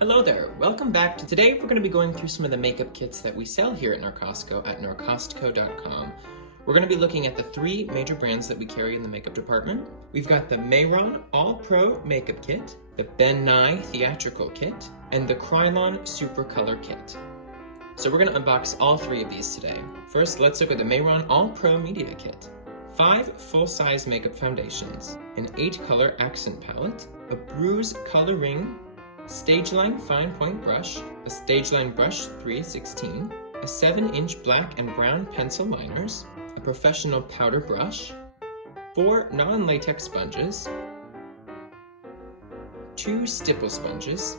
Hello there, welcome back. Today we're going to be going through some of the makeup kits that we sell here at Norcostco at norcostco.com. We're going to be looking at the three major brands that we carry in the makeup department. We've got the Mayron All Pro Makeup Kit, the Ben Nye Theatrical Kit, and the Krylon Super Color Kit. So we're going to unbox all three of these today. First, let's look at the Mayron All Pro Media Kit. 5 full-size makeup foundations, an 8-color accent palette, a bruise color ring, Stageline fine point brush, a Stageline brush 3/16, a 7-inch black and brown pencil liners, a professional powder brush, 4 non-latex sponges, 2 stipple sponges,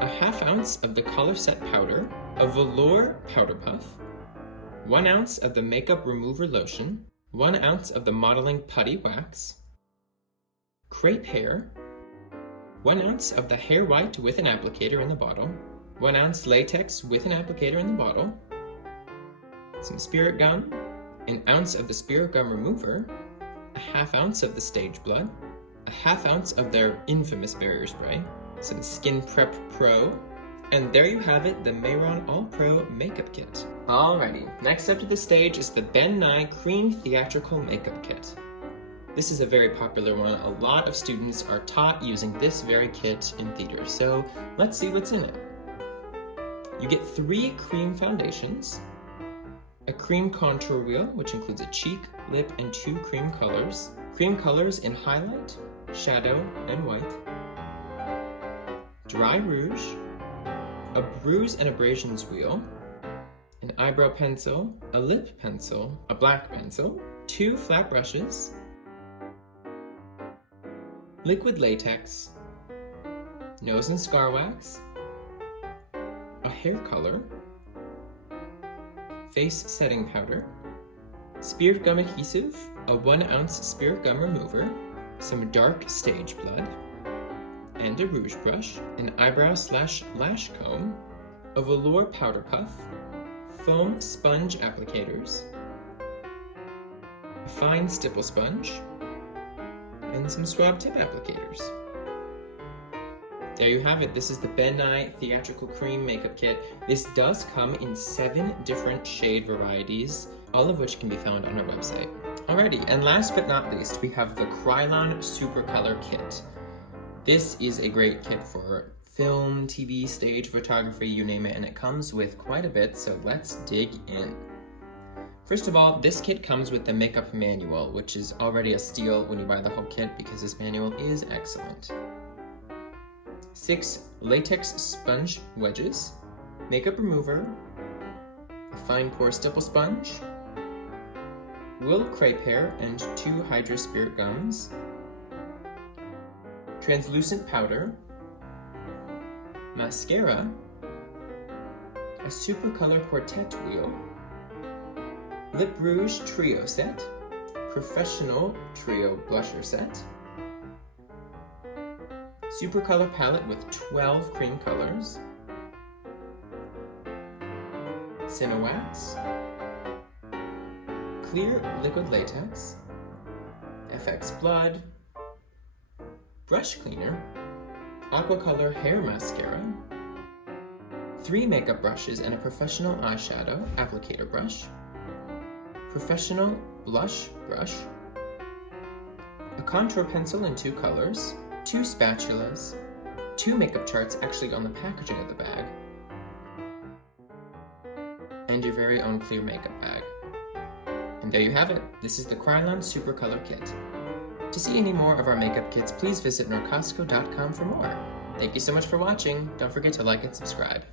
a ½ ounce of the Color Set powder, a velour powder puff, 1 ounce of the makeup remover lotion, 1 ounce of the modeling putty wax, crepe hair, 1 ounce of the hair white with an applicator in the bottle, 1 ounce latex with an applicator in the bottle, some spirit gum, an ounce of the spirit gum remover, a ½ ounce of the Stage Blood, a ½ ounce of their infamous barrier spray, some Skin Prep Pro, and there you have it, the Mayron All Pro Makeup Kit. Alrighty, next up to the stage is the Ben Nye Cream Theatrical Makeup Kit. This is a very popular one. A lot of students are taught using this very kit in theater, so let's see what's in it. You get 3 cream foundations, a cream contour wheel, which includes a cheek, lip, and 2 cream colors in highlight, shadow, and white, dry rouge, a bruise and abrasions wheel, an eyebrow pencil, a lip pencil, a black pencil, 2 flat brushes, liquid latex, nose and scar wax, a hair color, face setting powder, spirit gum adhesive, a 1 ounce spirit gum remover, some dark Stage Blood, and a rouge brush, an eyebrow/lash comb, a velour powder puff, foam sponge applicators, a fine stipple sponge, and some swab tip applicators. There you have it. This is the Ben Nye Theatrical Cream Makeup Kit. This does come in 7 different shade varieties, all of which can be found on our website. Alrighty, and last but not least, we have the Krylon Super Color Kit. This is a great kit for film, TV, stage, photography, you name it, and it comes with quite a bit, so let's dig in. First of all, this kit comes with the makeup manual, which is already a steal when you buy the whole kit because this manual is excellent. 6 latex sponge wedges, makeup remover, a fine pore stipple sponge, willow crepe hair and 2 Hydro Spirit gums, translucent powder, mascara, a Super Color Quartet wheel, Lip Rouge Trio Set, Professional Trio Blusher Set, Super Color Palette with 12 cream colors, Cinewax, Clear Liquid Latex, FX Blood, Brush Cleaner, Aqua Color Hair Mascara, 3 makeup brushes and a professional eyeshadow applicator brush, professional blush brush, a contour pencil in 2 colors, 2 spatulas, 2 makeup charts actually on the packaging of the bag, and your very own clear makeup bag. And there you have it. This is the Krylon Super Color Kit. To see any more of our makeup kits, please visit norcostco.com for more. Thank you so much for watching. Don't forget to like and subscribe.